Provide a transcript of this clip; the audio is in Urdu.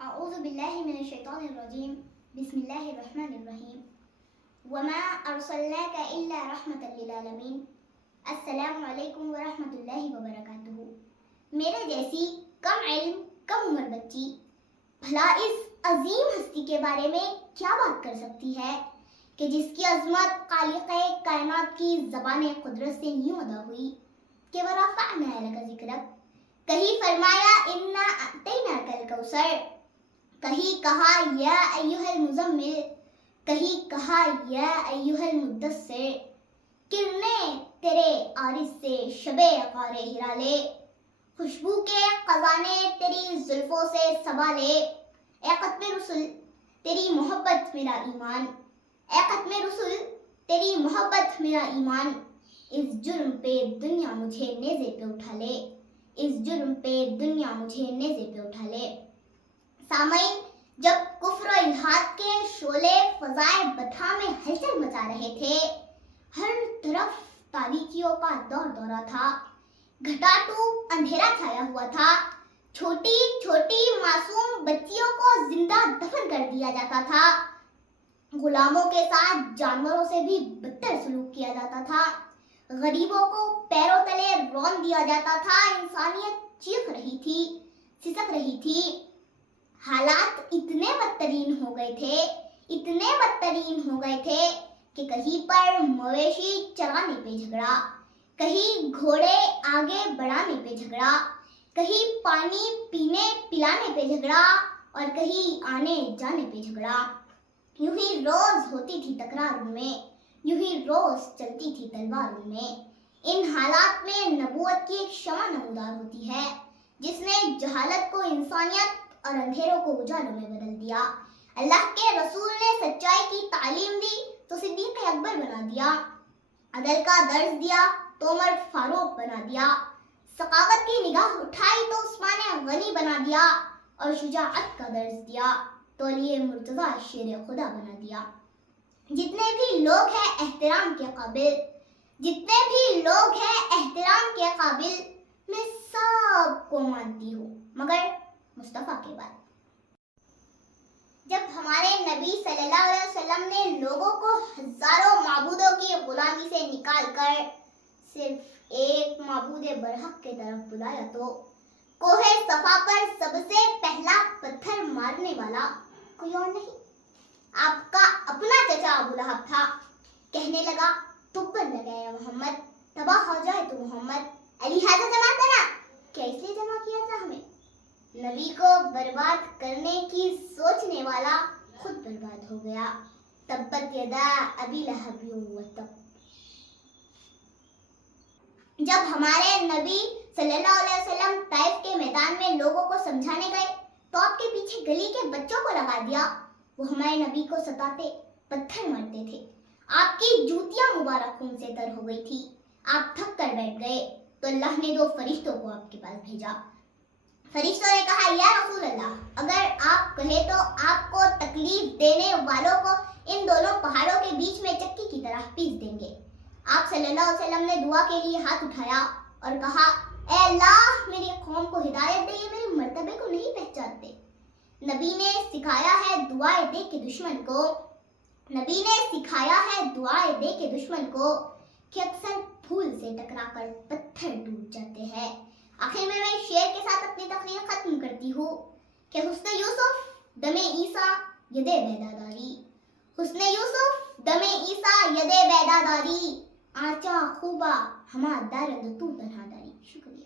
أعوذ بالله من الشيطان الرجيم بسم الله الرحمن الرحیم وما أرسلناك إلا رحمة للعالمین السلام علیکم ورحمۃ اللہ وبرکاتہ۔ میرے جیسی کم علم کم عمر بچی بھلا اس عظیم ہستی کے بارے میں کیا بات کر سکتی ہے کہ جس کی عظمت خالق کائنات کی زبان قدرت سے یوں ادا ہوئی کہ وَرَفَعْنَا لَكَ ذِكْرَكَ، کہیں فرمایا اِنَّا أَعْطَيْنَاكَ الْكَوْثَرَ، کہیں کہا یا ایھا المزمل، کہیں کہا یا ایھا المدثر، کرنیں تیرے عارض سے شب عقار ہرا لے، خوشبو کے خزانے تیری زلفوں سے سبا لے، اے ختم رسل تیری محبت میرا ایمان، اے ختم رسل تیری محبت میرا ایمان، اس جرم پہ دنیا مجھے نیزے پہ اٹھا لے، اس جرم پہ دنیا مجھے نیزے پہ اٹھا لے۔ سامعین، جب کفر و الحاد کے شعلے فضائے بطحا میں ہلچل مچا رہے تھے، ہر طرف تاریکیوں کا دور دورہ تھا، گھٹاٹو اندھیرا چھایا ہوا تھا، چھوٹی چھوٹی معصوم بچیوں کو زندہ دفن کر دیا جاتا تھا، غلاموں کے ساتھ جانوروں سے بھی بدتر سلوک کیا جاتا تھا، غریبوں کو پیروں تلے رون دیا جاتا تھا، انسانیت چیخ رہی تھی، سسک رہی تھی۔ حالات اتنے بدترین ہو گئے تھے، اتنے بدترین ہو گئے تھے کہ کہیں پر مویشی چرانے پہ جھگڑا، کہیں گھوڑے آگے بڑھانے پہ جھگڑا، کہیں پانی پینے پلانے پہ جھگڑا اور کہیں آنے جانے پہ جھگڑا۔ یوں ہی روز ہوتی تھی تکرار ان میں، یوں ہی روز چلتی تھی تلوار ان میں۔ ان حالات میں نبوت کی ایک شمع نمودار ہوتی ہے جس نے جہالت کو انسانیت اور اندھیروں کو اجالوں میں بدل دیا۔ اللہ کے رسول نے سچائی کی تعلیم دی تو صدیق اکبر بنا دیا، عدل کا درس دیا تو عمر فاروق بنا دیا، سخاوت کی نگاہ اٹھائی تو عثمان غنی بنا دیا، اور شجاعت کا درس دیا تو علی مرتضیٰ شیر خدا بنا دیا۔ جتنے بھی لوگ ہیں احترام کے قابل، جتنے بھی لوگ ہیں احترام کے قابل، میں سب کو مانتی ہوں مگر مصطفیٰ کے بعد۔ جب ہمارے نبی صلی اللہ علیہ وسلم نے لوگوں کو ہزاروں معبودوں کی غلامی سے نکال کر صرف ایک معبود برحق کی طرف بلایا تو کوہ صفا پر سب سے پہلا پتھر مارنے والا کوئی اور نہیں، آپ کا اپنا چچا ابو لہب تھا۔ کہنے لگا تبا لک یا محمد، تباہ ہو جائے تو محمد، علی ھذا جمعتنا، کیا اس لیے جمع کیا تھا ہمیں؟ نبی کو برباد کرنے کی سوچنے والا خود برباد ہو گیا۔ تبت یدا ابی لہب وتب۔ جب ہمارے نبی صلی اللہ علیہ وسلم طائف کے میدان میں لوگوں کو سمجھانے گئے تو آپ کے پیچھے گلی کے بچوں کو لگا دیا، وہ ہمارے نبی کو ستاتے، پتھر مارتے تھے، آپ کی جوتیاں مبارک خون سے تر ہو گئی تھی، آپ تھک کر بیٹھ گئے تو اللہ نے 2 فرشتوں کو آپ کے پاس بھیجا۔ فرشتوں نے کہا یا رسول اللہ، اگر آپ کہیں تو آپ کو تکلیف دینے والوں کو ان دونوں پہاڑوں کے بیچ میں چکی کی طرح پیس دیں گے۔ آپ صلی اللہ علیہ وسلم نے دعا کے لیے ہاتھ اٹھایا اور کہا اے اللہ میری قوم کو ہدایت دے، یہ میرے مرتبے کو نہیں پہچانتے۔ نبی نے سکھایا ہے دعائیں دے کے دشمن کو، نبی نے سکھایا ہے دعائیں دے کے دشمن کو کہ اکثر پھول سے ٹکرا کر پتھر ٹوٹ جاتے ہیں۔ آخر میں شعر کے ساتھ اپنی تقریر ختم کرتی ہوں کہ حسن یوسف دم عیسیٰ ید بیداداری، حسن یوسف دم عیسیٰ ید بیداداری، آنچا خوبا ہما دارند تو تنہا داری۔ شکریہ۔